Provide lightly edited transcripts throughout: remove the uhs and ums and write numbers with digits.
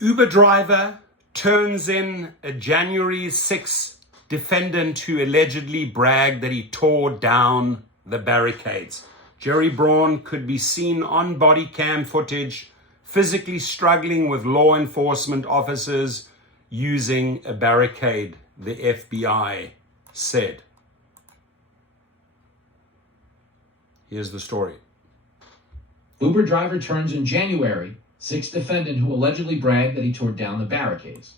Uber driver turns in a January 6th defendant who allegedly bragged that he tore down the barricades. Jerry Braun could be seen on body cam footage physically struggling with law enforcement officers using a barricade, the FBI said. Here's the story. Uber driver turns in January, 6th defendant who allegedly bragged that he tore down the barricades.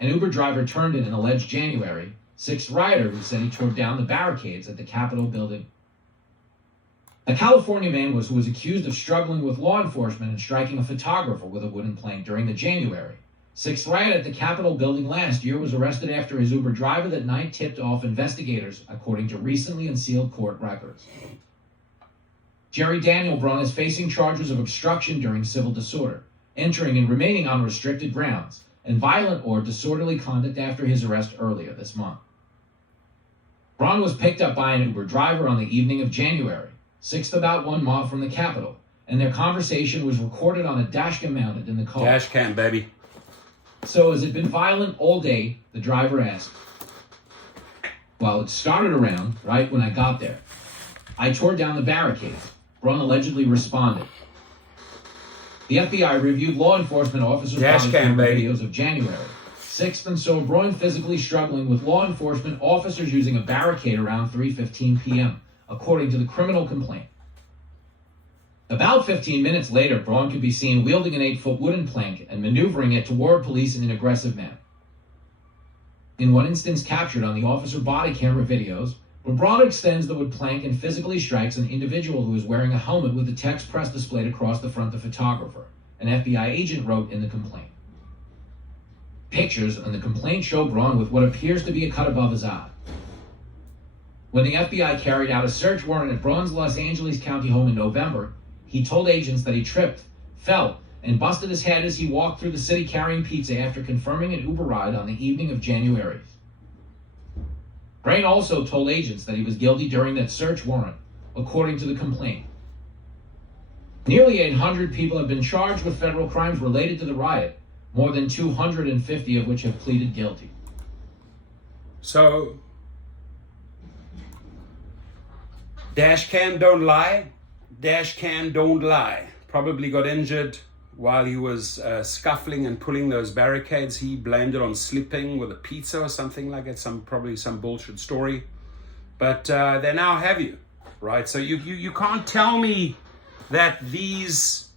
An Uber driver turned in alleged January, 6th rioter who said he tore down the barricades at the Capitol building. A California man who was accused of struggling with law enforcement and striking a photographer with a wooden plank during the January 6th riot at the Capitol building last year was arrested after his Uber driver that night tipped off investigators, according to recently unsealed court records. Jerry Daniel Braun is facing charges of obstruction during civil disorder, entering and remaining on restricted grounds, and violent or disorderly conduct after his arrest earlier this month. Braun was picked up by an Uber driver on the evening of January 6th, about 1 mile from the Capitol, and their conversation was recorded on a dashcam mounted in the car. Dashcam, baby. So has it been violent all day? The driver asked. Well, it started around right when I got there. I tore down the barricades, Braun allegedly responded. The FBI reviewed law enforcement officers' body camera videos of January 6th and saw Braun physically struggling with law enforcement officers using a barricade around 3:15 p.m., according to the criminal complaint. About 15 minutes later, Braun could be seen wielding an 8-foot wooden plank and maneuvering it toward police in an aggressive manner. In one instance captured on the officer body camera videos, where Braun extends the wood plank and physically strikes an individual who is wearing a helmet with the text press displayed across the front of the photographer, an FBI agent wrote in the complaint. Pictures on the complaint show Braun with what appears to be a cut above his eye. When the FBI carried out a search warrant at Braun's Los Angeles County home in November, he told agents that he tripped, fell, and busted his head as he walked through the city carrying pizza after confirming an Uber ride on the evening of January. Braun also told agents that he was guilty during that search warrant, according to the complaint. Nearly 800 people have been charged with federal crimes related to the riot, more than 250 of which have pleaded guilty. So, dashcam don't lie, dashcam don't lie. Probably got injured while he was scuffling and pulling those barricades. He blamed it on slipping with a pizza or something like that, probably some bullshit story. But they now have you, right? So you can't tell me that these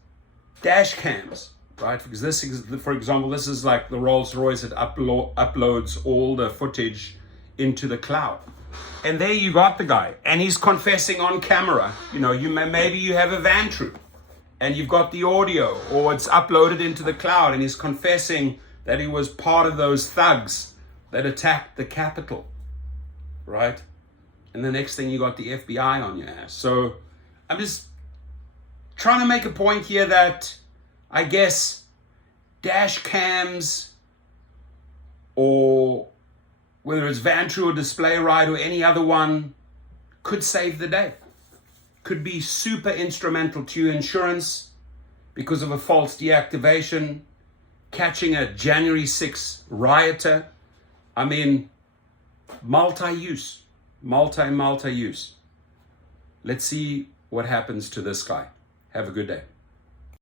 dash cams, right? Because this is, for example, this is like the Rolls Royce that uploads all the footage into the cloud. And there you got the guy, and he's confessing on camera. You know, maybe you have a van troop, and you've got the audio, or it's uploaded into the cloud, and he's confessing that he was part of those thugs that attacked the Capitol, right? And the next thing, you got the FBI on your ass. So I'm just trying to make a point here that I guess dash cams, or whether it's Vantru or Display Ride or any other one, could save the day. Could be super instrumental to your insurance because of a false deactivation, catching a January 6th rioter. I mean, multi-use. Let's see what happens to this guy. Have a good day.